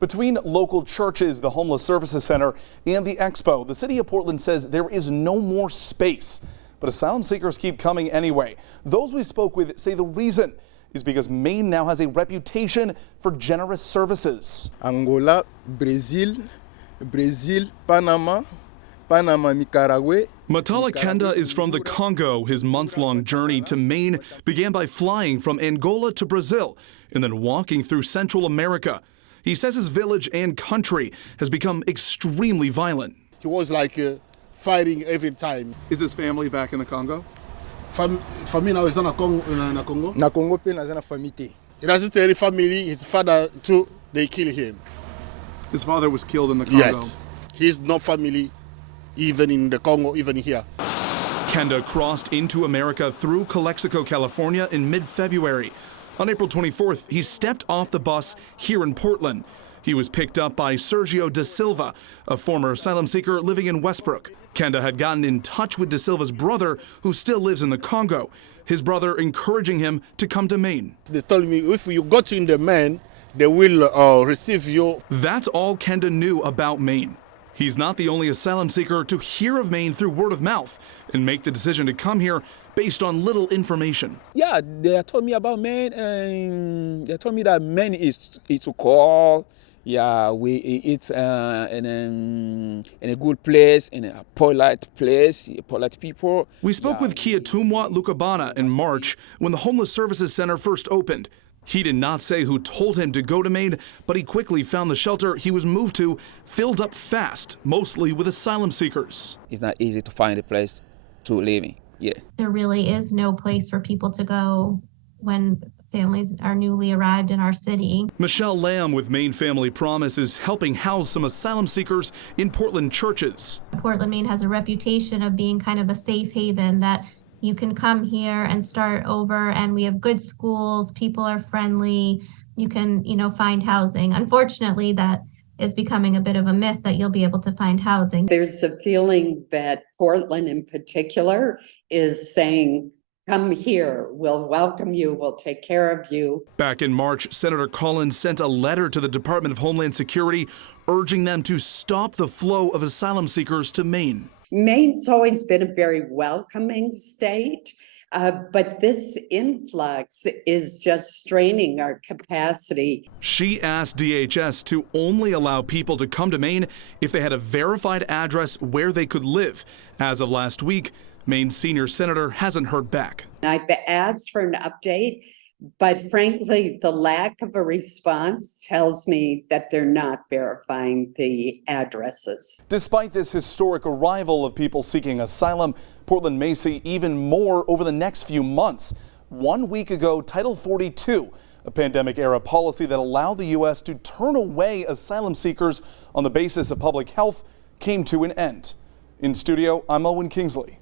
Between local churches, the Homeless Services Center, and the Expo, the city of Portland says there is no more space. But asylum seekers keep coming anyway. Those we spoke with say the reason is because Maine now has a reputation for generous services. Angola, Brazil, Panama, Nicaragua. Matala Kenda is from the Congo. His months-long journey to Maine began by flying from Angola to Brazil and then walking through Central America. He says his village and country has become extremely violent. He was like fighting every time. Is his family back in the Congo? Family now is not na Congo. Na Congo pe na zana famille. He doesn't tell any family. His father too. They kill him. His father was killed in the Congo. Yes, he's no family, even in the Congo, even here. Kenda crossed into America through Calexico, California in mid-February. On April 24th, he stepped off the bus here in Portland. He was picked up by Sergio DaSilva, a former asylum seeker living in Westbrook. Kenda had gotten in touch with DaSilva's brother, who still lives in the Congo, his brother encouraging him to come to Maine. They told me if you go to the Maine, they will receive you. That's all Kenda knew about Maine. He's not the only asylum seeker to hear of Maine through word of mouth and make the decision to come here based on little information. Yeah, they told me about Maine, and they told me that Maine is to call. Yeah, it's in a good place, in a polite place, polite people. We spoke with Kiatumwa Lukabana in March when the Homeless Services Center first opened. He did not say who told him to go to Maine, but he quickly found the shelter he was moved to filled up fast, mostly with asylum seekers. It's not easy to find a place to live in. Yeah. There really is no place for people to go when families are newly arrived in our city. Michelle Lamb with Maine Family Promise is helping house some asylum seekers in Portland churches. Portland, Maine has a reputation of being kind of a safe haven that you can come here and start over, and we have good schools, people are friendly, you can, find housing. Unfortunately, that is becoming a bit of a myth that you'll be able to find housing. There's a feeling that Portland in particular is saying, come here, we'll welcome you, we'll take care of you. Back in March, Senator Collins sent a letter to the Department of Homeland Security urging them to stop the flow of asylum seekers to Maine. Maine's always been a very welcoming state, but this influx is just straining our capacity. She asked DHS to only allow people to come to Maine if they had a verified address where they could live. As of last week, Maine's senior senator hasn't heard back. I've asked for an update, but frankly, the lack of a response tells me that they're not verifying the addresses. Despite this historic arrival of people seeking asylum, Portland may see even more over the next few months. 1 week ago, Title 42, a pandemic-era policy that allowed the U.S. to turn away asylum seekers on the basis of public health, came to an end. In studio, I'm Owen Kingsley.